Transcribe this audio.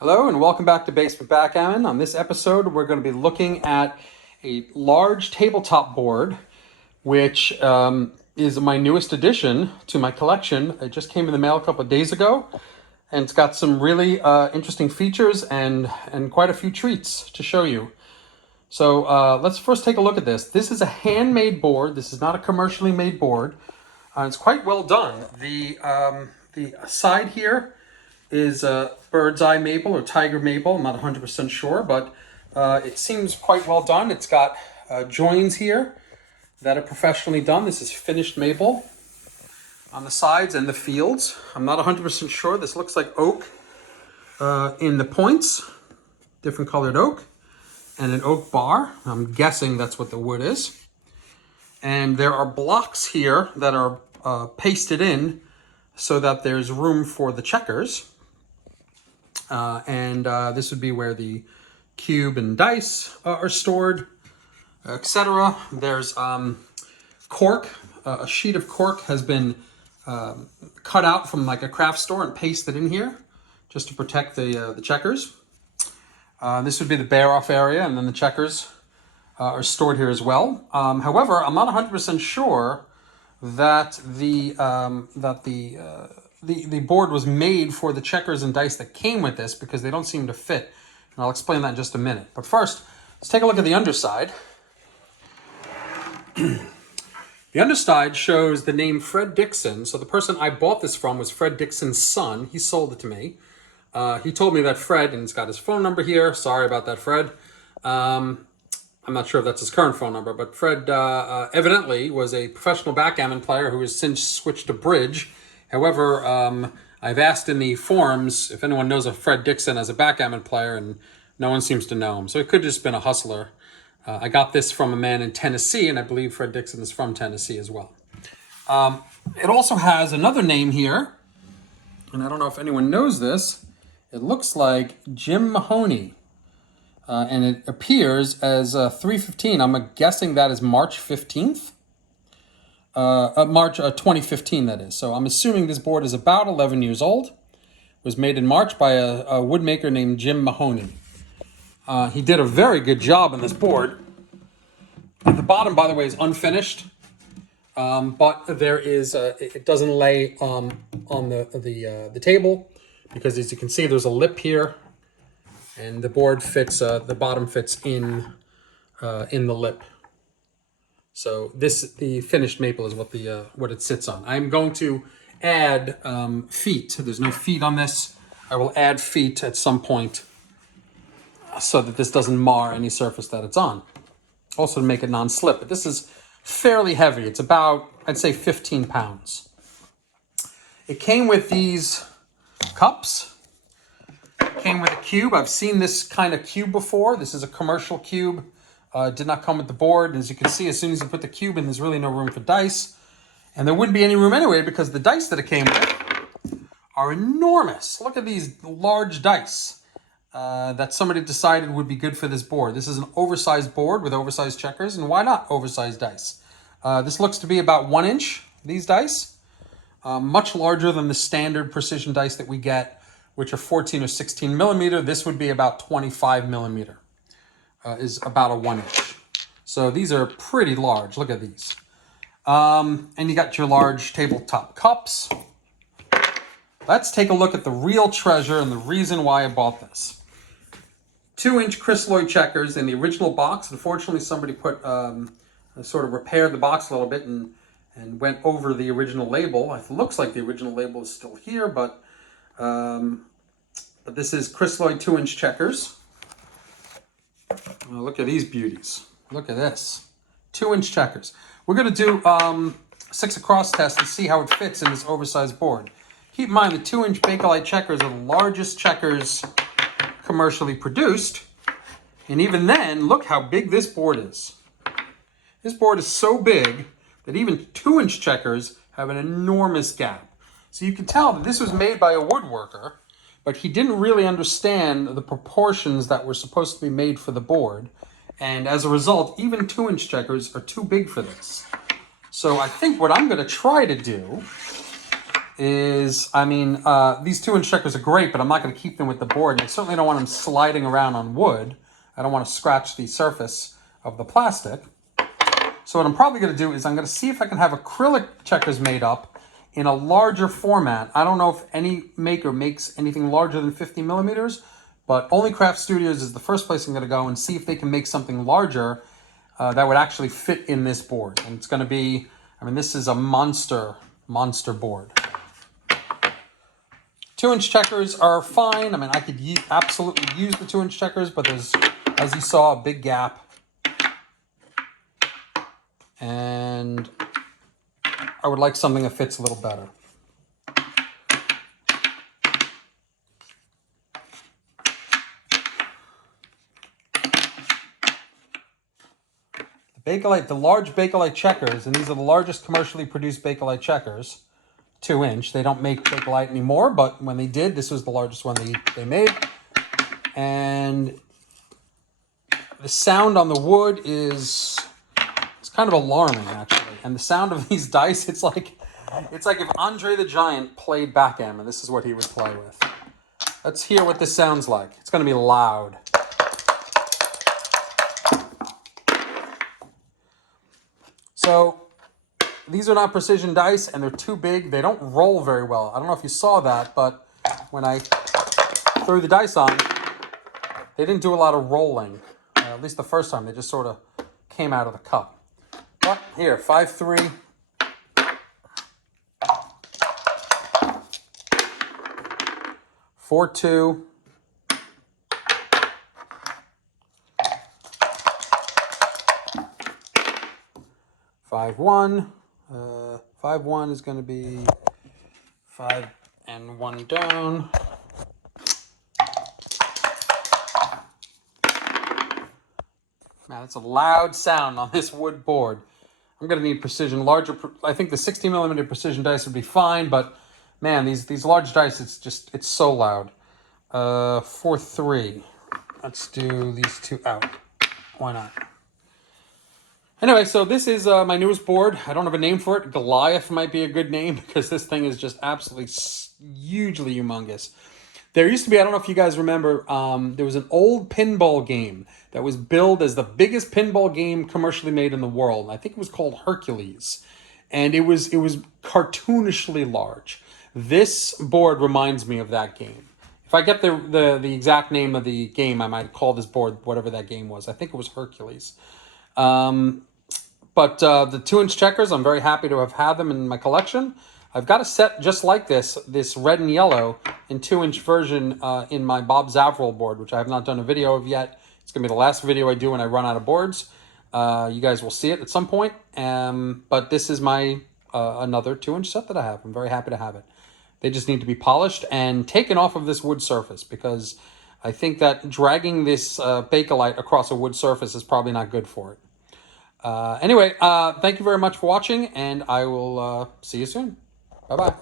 Hello and welcome back to Basement Backgammon. On this episode, we're going to be looking at a large tabletop board, which is my newest addition to my collection. It just came in the mail a couple of days ago, and it's got some really interesting features and quite a few treats to show you. So let's first take a look at this. This is a handmade board. This is not a commercially made board. It's quite well done. The side here is bird's eye maple or tiger maple. I'm not 100% sure, but it seems quite well done. It's got joins here that are professionally done. This is finished maple on the sides and the fields. I'm not 100% sure. This looks like oak in the points, different colored oak, and an oak bar. I'm guessing that's what the wood is. And there are blocks here that are pasted in so that there's room for the checkers. This would be where the cube and dice are stored, etc. There's cork. A sheet of cork has been cut out from like a craft store and pasted in here just to protect the checkers. This would be the bear off area, and then the checkers are stored here as well. However, I'm not 100% sure that the board was made for the checkers and dice that came with this, because they don't seem to fit. And I'll explain that in just a minute. But first, let's take a look at the underside. The underside shows the name Fred Dixon. So the person I bought this from was Fred Dixon's son. He sold it to me. He told me that Fred, and he's got his phone number here. Sorry about that, Fred. I'm not sure if that's his current phone number, but Fred evidently was a professional backgammon player who has since switched to bridge. However, I've asked in the forums if anyone knows of Fred Dixon as a backgammon player, and no one seems to know him. So it could have just been a hustler. I got this from a man in Tennessee, and I believe Fred Dixon is from Tennessee as well. It also has another name here, and I don't know if anyone knows this. It looks like Jim Mahoney, and it appears as 315. I'm guessing that is March 15th. March 2015, that is. So I'm assuming this board is about 11 years old. It was made in March by a woodmaker named Jim Mahoney. He did a very good job on this board. At the bottom, by the way, is unfinished, but there is it doesn't lay on the table, because as you can see, there's a lip here, and the board fits. The bottom fits in the lip. So the finished maple is what it sits on. I'm going to add feet. There's no feet on this. I will add feet at some point so that this doesn't mar any surface that it's on. Also to make it non-slip. But this is fairly heavy. It's about, I'd say, 15 pounds. It came with these cups. It came with a cube. I've seen this kind of cube before. This is a commercial cube. Did not come with the board. As you can see, as soon as you put the cube in, there's really no room for dice. And there wouldn't be any room anyway, because the dice that it came with are enormous. Look at these large dice that somebody decided would be good for this board. This is an oversized board with oversized checkers, and why not oversized dice? This looks to be about 1 inch, these dice. Much larger than the standard precision dice that we get, which are 14 or 16 millimeter. This would be about 25 millimeter. Is about a 1 inch. So these are pretty large. Look at these. And you got your large tabletop cups. Let's take a look at the real treasure and the reason why I bought this. 2-inch crystalloid checkers in the original box. Unfortunately, somebody put sort of repaired the box a little bit and went over the original label. It looks like the original label is still here, but this is crystalloid 2-inch checkers. Well, look at these beauties. Look at this. 2-inch checkers. We're going to do 6 across test and see how it fits in this oversized board. Keep in mind the 2-inch Bakelite checkers are the largest checkers commercially produced. And even then, look how big this board is. This board is so big that even 2-inch checkers have an enormous gap. So you can tell that this was made by a woodworker, but he didn't really understand the proportions that were supposed to be made for the board. And as a result, even 2-inch checkers are too big for this. So I think what I'm going to try to do is, I mean, these 2-inch checkers are great, but I'm not going to keep them with the board. And I certainly don't want them sliding around on wood. I don't want to scratch the surface of the plastic. So what I'm probably going to do is I'm going to see if I can have acrylic checkers made up in a larger format. I don't know if any maker makes anything larger than 50 millimeters, but Only Craft Studios is the first place I'm going to go and see if they can make something larger that would actually fit in this board. And it's going to be, I mean, this is a monster board. 2-inch checkers are fine. I mean, I could absolutely use the 2-inch checkers, but there's, as you saw, a big gap. And I would like something that fits a little better. Bakelite, the large Bakelite checkers, and these are the largest commercially produced Bakelite checkers, 2-inch. They don't make Bakelite anymore, but when they did, this was the largest one they made. And the sound on the wood is kind of alarming, actually. And the sound of these dice, it's like if Andre the Giant played backgammon. This is what he would play with. Let's hear what this sounds like. It's going to be loud. So these are not precision dice, and they're too big. They don't roll very well. I don't know if you saw that, but when I threw the dice on, they didn't do a lot of rolling. At least the first time. They just sort of came out of the cup. But here, 5-3. Four, 2. 5-1. 5-1 is going to be 5 and 1 down. Man, that's a loud sound on this wood board. I'm going to need precision, larger. I think the 60 millimeter precision dice would be fine, but man, these large dice, it's so loud. 4-3. Let's do these two out. Why not? Anyway, so this is my newest board. I don't have a name for it. Goliath might be a good name because this thing is just absolutely hugely humongous. There used to be, I don't know if you guys remember, there was an old pinball game that was billed as the biggest pinball game commercially made in the world. I think it was called Hercules. And it was cartoonishly large. This board reminds me of that game. If I get the exact name of the game, I might call this board whatever that game was. I think it was Hercules. But the 2-inch checkers, I'm very happy to have had them in my collection. I've got a set just like this red and yellow in 2-inch version in my Bob Zavril board, which I have not done a video of yet. It's going to be the last video I do when I run out of boards. You guys will see it at some point. But this is my another 2-inch set that I have. I'm very happy to have it. They just need to be polished and taken off of this wood surface because I think that dragging this Bakelite across a wood surface is probably not good for it. Anyway, thank you very much for watching, and I will see you soon. Bye-bye.